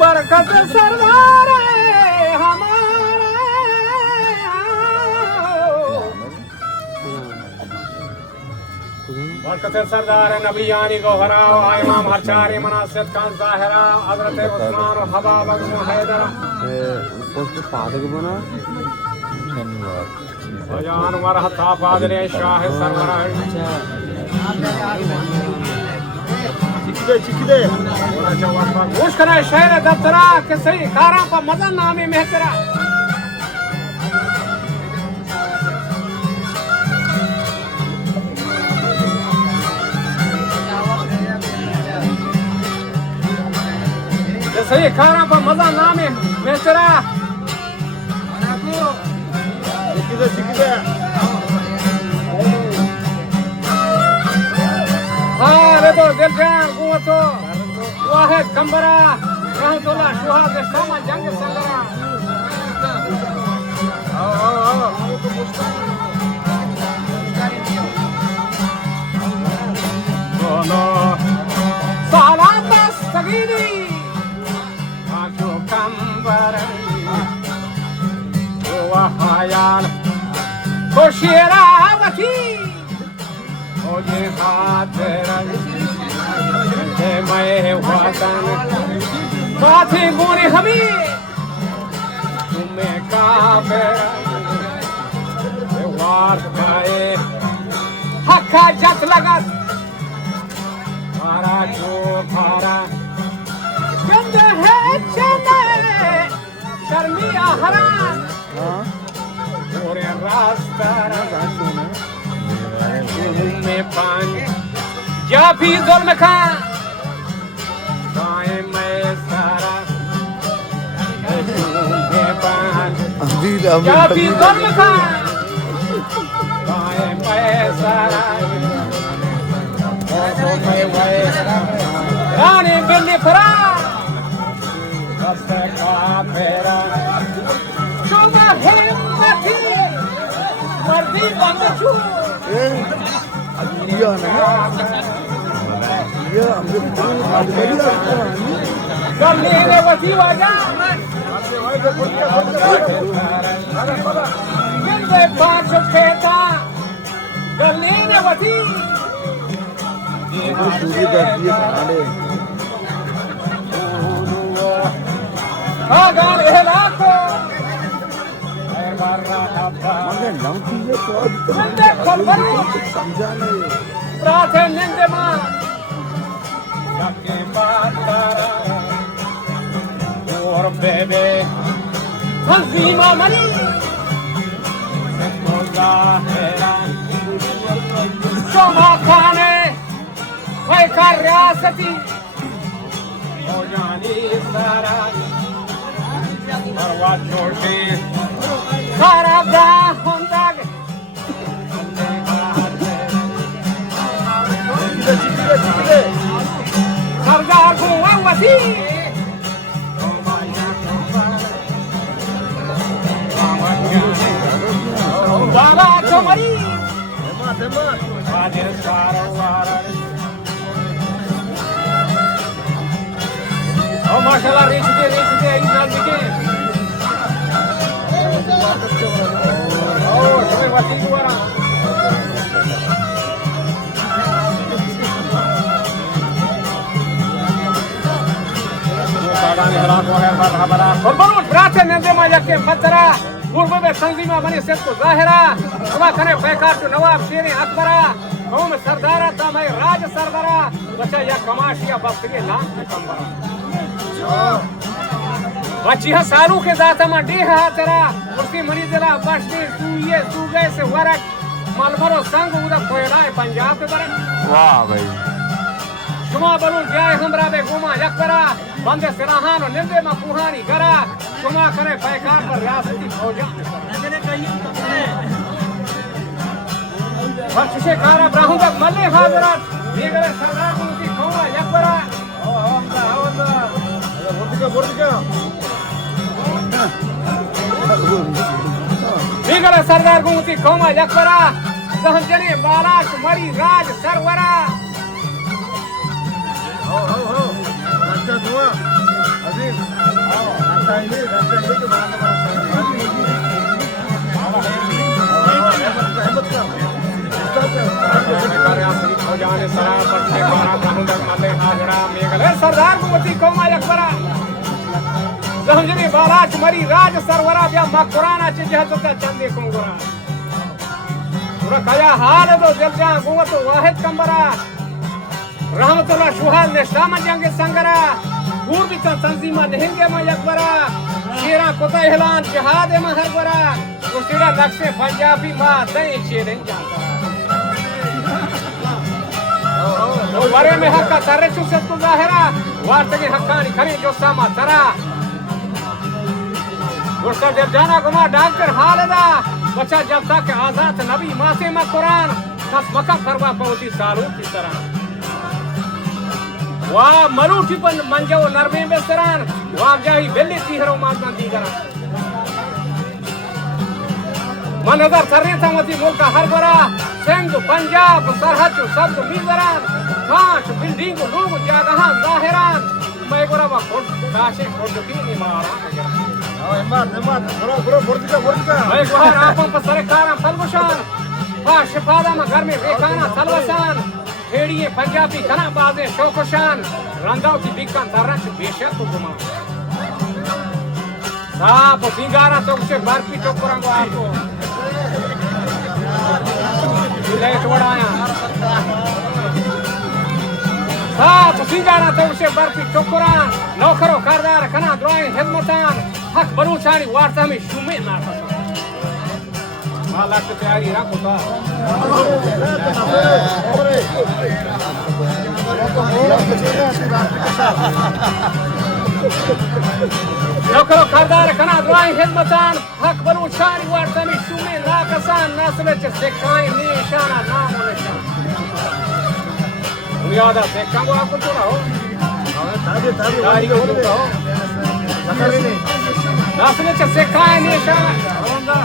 बरकत सरदार हमारे बरकत सरदार नबी यानी गौहरा इमाम हरचारी मनासिब खान ज़ाहिरा हज़रत उस्मान हबाब हैदर जान मरहता पादरे शाह सरवरा चिकदे गोश करा शहर दफ्तरा के सही कारा पर मदन नामी मेहतरा के सही कारा पर मदन नामी मेहतरा चिकदे हाँ तो दिल जान कुवतो वाहिद कंबरा रहमतुल्लाह शुहाद शामा जंग संगरा बोलो सालात सगीरी आजो कंबर वहायाल खुशिरावती ओजे खातिर मैं वतन साथी गोरी हमी तुम्हें काफिर वार पाए हक्का जत लगत मारा जो भारा गंद है चले शर्मी आहरा गोरे रास्ता में पान जा भी जुल्म खा मैं सारा जा भी जुल्म खा मैं सारा रानी बिल्ली फरा का फेरा शुभ हिम्मती मर्दी बंदू गले वसी वाजा गले पांच खेता गले वसी गाल हेलाको और बेबे हंसीमा मनी शोभा खाने वही का रियासती हो जानी सारा परवा छोड़े सारा दाग सरदार को वसी बाबा चमरी हाजिर सारा ओ माशाल्लाह रेचते इंसान दिखे ओ समय वसी दुआरा berarti nanti majak ke Fatara, urba be tanzima mani setko zahira, sama kane bekar tu Nawab Shiri Akbara, kaum Sardara tamai Raj Sardara, baca ya kamashi ya bakri naam pe kambara. Bachi ha saru ke zata ma de ha tera, urti mari dela bashti tu gay se warak, malbaro sang uda koyla hai Punjab pe barak. वाह भाई शुमा बलू जाए हमरा बे गुमा यकबरा बंदे सिराहान और निंदे मा कुहानी करा शुमा करे पैकार पर रियासती फौजा बख्शिशे कारा ब्राहुं तक मल्ले हाजरात ये करे सरदार की खौरा यकबरा ओ हमदा बोर्डिका ये करे सरदार की खौरा यकबरा सहजने बालाश मरी राज सरवरा हो रास्ता दुआ अजीज सरदार कुमती कौमा अकबरा जहंजनी बालाच मरी राज सरवरा ब्या मकुराना चिजहत चंदे कुंगुरा पूरा कया हाल दो जलजा गुवत वाहिद कंबरा रहमतुल्लाह शुहाल ने शाम जंग संगरा पूर्वी का तंजीमा नहंगे में अकबरा शेरा कोता ऐलान जिहाद में हरबरा उसीरा नक्शे पंजाबी मां दई शेरें जाता ओ वरे में हक्का तारे चुसत को जाहिरा वार्तगे हक्कानी खरी जो सामा तरा उसका जब जाना गुमा डॉक्टर हालदा बच्चा जब तक आजाद नबी मासे में कुरान बस मका करवा पहुंची सालों की तरह वाह मरूठी पन मंजो नरमे में सरान वाह जाही बेली तीहरो मातना दी करा मन नजर सरने समती मुल्क हर बरा सिंध पंजाब सरहद सब मिजरान काश बिल्डिंग लोग जगह जाहिरान मैं गोरा वा कोट काशे कोट की नहीं मारा मैं गोहर आपन पर सरकार फलबशान काश फादा में घर में बेखाना सलवसान खेड़िए पंजाबी खना बाजे शौकशान रंगाव की बिका तरच बेशक गुमा साप सिंगारा तो उसे बारपी टोकरांगो आपको लाइट वड़ाया साप सिंगारा तो उसे बारपी टोकरा नौकरो कारदार खना दुआएं खिदमतान हक बरूचानी वार्ता में शुमे ना माला की तैयारी रखो तो नौकरो कारदार खना दुआएं खिदमतान हक बरूचानी वार्ता में शुमे ना कसान नस्ल से काई निशाना नाम निशान याद है देखो आपको तो रहो तारीख को रहो नस्ल से काई निशाना होंदा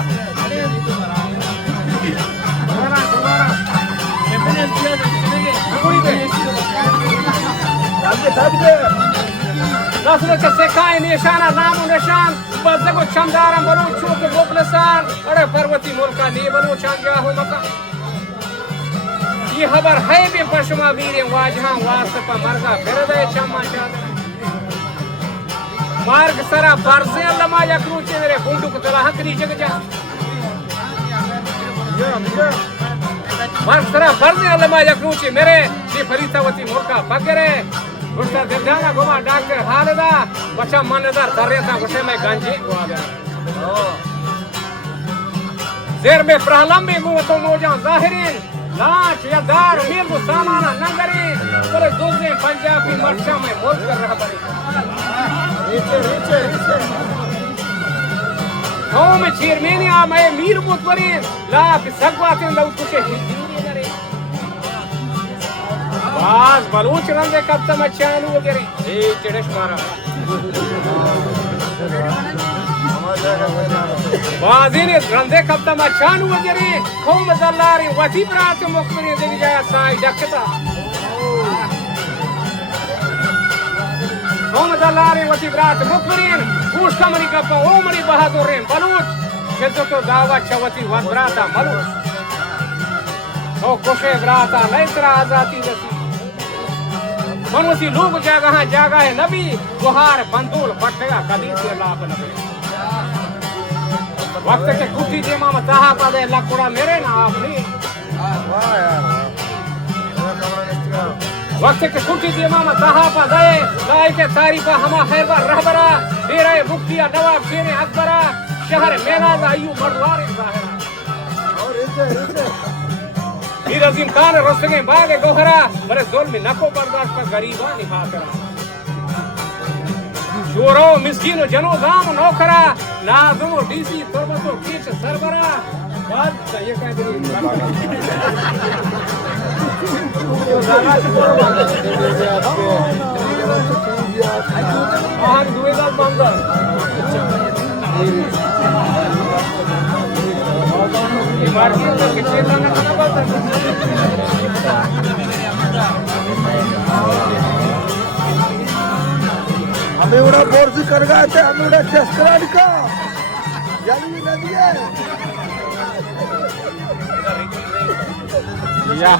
नस्ल से काई निशाना नाम निशान बस को चमदार बनो चूक मुखलसान अरे पर्वती मुल्का ने बनो चांगा हो मका ये खबर है भी पशमा वीर वाजहा वास्ता मरगा फिरदे चम्मा चादर मार्ग सरा बरसे लमा यकरूचे मेरे गुंडू को तला हकरी जग जा मार्ग सरा बरसे लमा यकरूचे मेरे ये फरीदावती मुल्का बगरे उसका दिलजाना गुमा डॉक्टर हालदा बच्चा मनदार तररे था गुस्से में गंजी को आ गया जेर में प्रहलम में गुवतो मोजा जाहिरीन लाच या दार मीर को सामाना नगरी पर दूसरे पंजाबी मर्चा में बोल कर रहा बड़ी गाँव में चेयरमैनिया मैं मीर मुतवरी ला सगवाते लव कुछ हिंदी करे बाज बलूच रंगे कब तक चालू वगैरह ए चढ़ेश मारा बाजीने रंगे कब तक चालू वगैरह कौम दलारी वजी बरात मुखबरी देख जाया साई डकता कौम दलारी वजी बरात मुखबरी पूछ कमरी का ओमरी बहादुर बलूच शेतो तो दावा चवती वबराता मलूच ओ कोशे बराता लेतरा आजादी रसी मनोसी लोग जगह जगह है नबी गुहार बंदूल पटगा कदी से लाभ नबी वक्त के कुटी जे मामा ताहा पादे लकुड़ा मेरे ना आपनी वाह यार वक्त के कुटी जे मामा ताहा पादे लाए के तारीफा हमा खैरबा रहबरा डेरे मुफ्तिया नवाब शेर अकबरा शहर मेनाज अय्यूब मरवारी ज़ाहिरा और इसे मीर अजीम खान रस्तगे बागे गोहरा बरे जुल्म नको बर्दाश्त पर गरीबा निभा करा शोरो मिस्कीनो जनो दाम नौकरा नाजुम डीसी तुरबतो कीच सरबरा बात ये कह दे आज दुए दाल मंगल मार्केट में कितने दाना खाना बात है अब हमें उड़ा बोर्ड कर गए थे, हमें उड़ा चस्करान का जल्दी नदी है या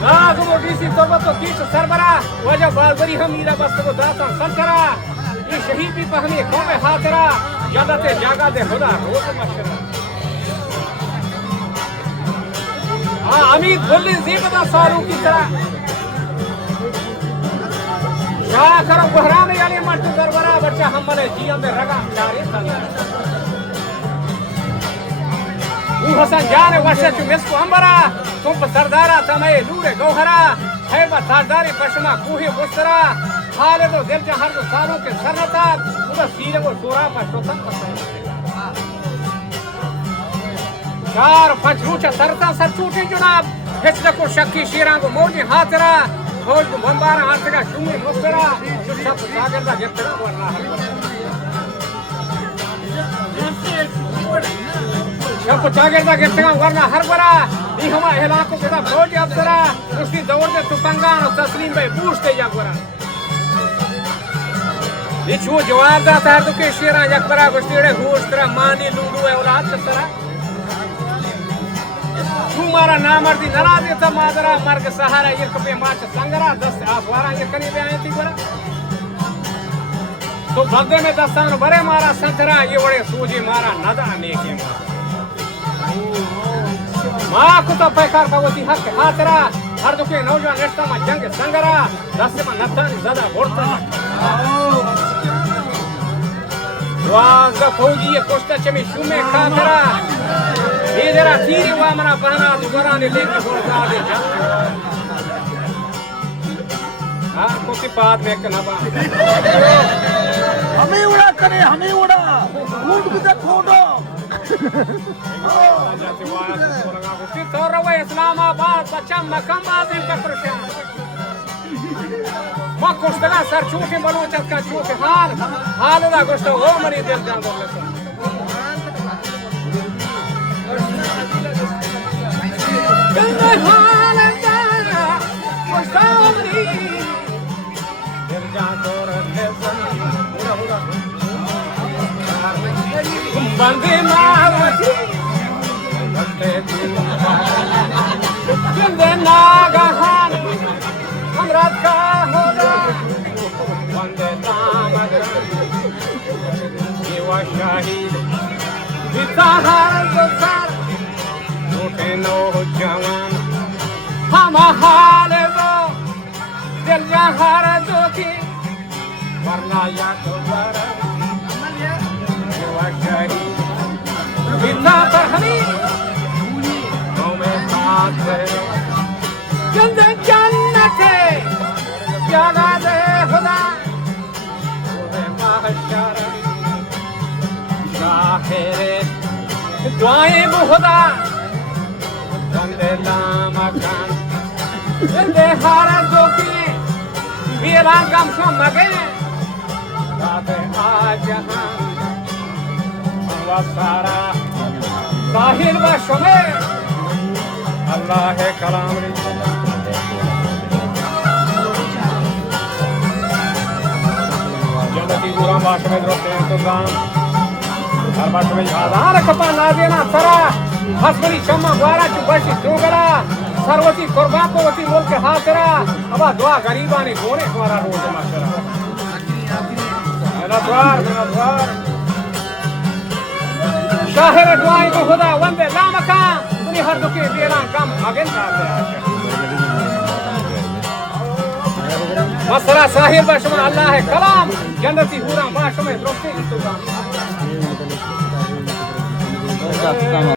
ना को डीसी तौबत तो कीच सरबरा वजह बालबरी हम मीरा बस्त को दाता संतरा ये शहीद भी पहने कौमे हाथरा यादते जागा दे खुदा रोज मशरा हां अमीद बोली जीबदा सारू की तरह क्या करो बहराम यानी मट सरबरा बच्चा हमले जियम में रगा चारे हसन जान वर्षे चुमेस्को अंबरा तुम सरदारा तमय नूरे गौहरा है सरदारी पश्चिमा कुहे बुस्तरा हाले तो दिल जहर तो सालों के सरनता उधर सीरे वो शोरा पर शोतन चार पचरूचा सरता सर चूटी जुनाब हिस्से को शक्की शीरा को मोजी हाथरा खोज को बंबारा हाथरा शुमी मुस्तरा शुद्धा सागर का गिफ्तरा वरना जब चागर का गिफ्तरा वरना हर बरा ये हमारा इलाकों के साथ रोज अफसरा उसकी दौड़ में तुपंगान और तस्लीम भाई पूछते जागरा ये चू जवाब दाता है तो के शेरा जकबरा गुस्तीड़े घूसतरा मानी लूडू है औलाद सरा तू मारा नामर्दी नरा देता मादरा मर्ग सहारा ये कपे माच संगरा 10 आसवारा ये करीब आए थी बरा तो बगदे में दस्तान बरे मारा संतरा ये बड़े सूजी मारा नदा नेके मारा माँ को तो पैकार भगवती हक हाथरा हर दुखे नौजवान रिश्ता में जंग संगरा 10 में नथानी ज़्यादा घोड़ता वाज़ फौजी ये कोष्टा चमी शुमे खातरा ये जरा तीरी वामना बहना दुबारा ने लेके घोड़ता दे हाँ कुछ बात में कनाबा हमें उड़ा करे हमें उड़ा ऊँट भी तक खोदो इस्लामाबाद बच्चा मकम आजिम का प्रशान माँ कुश्तगा सर चूके बलूचत का चूके हाल दा कुश्तो वो मरी दिल जान दो बंदे मावती बंदे नागहान हमरात का होगा बंदे नामगन जीवा शाहीद बिताहार दोसार उठे नो जवान हम हाल वो दिल जहार दो की वरना या तो वरा बिना परहनी हमें साथ है जंदे जन्नत है प्याला दे खुदा खुदे महशर शाहिरे दुआएं खुदा जंदे लामकान जंदे हार दो की वीरान कम सो मगे रात आज हम सारा साहिल व शमे अल्लाह है कलाम जन्नती पूरा बात में रोते हैं तो गान हर बात में आधार कपा ना देना सरा हसबरी चम्मा द्वारा चुबशी जोगरा सरवती कुर्बान को वती बोल के हाथरा अब दुआ गरीबा ने गोने हमारा रोज माशरा मेरा द्वार शाहिर दुआई को खुदा वंदे लामका तुनी हर दुखे बेरान कम अगेन करते मसरा साहिब बशमा अल्लाह है कलाम जन्नती हूरा बाश में रोते इंतजाम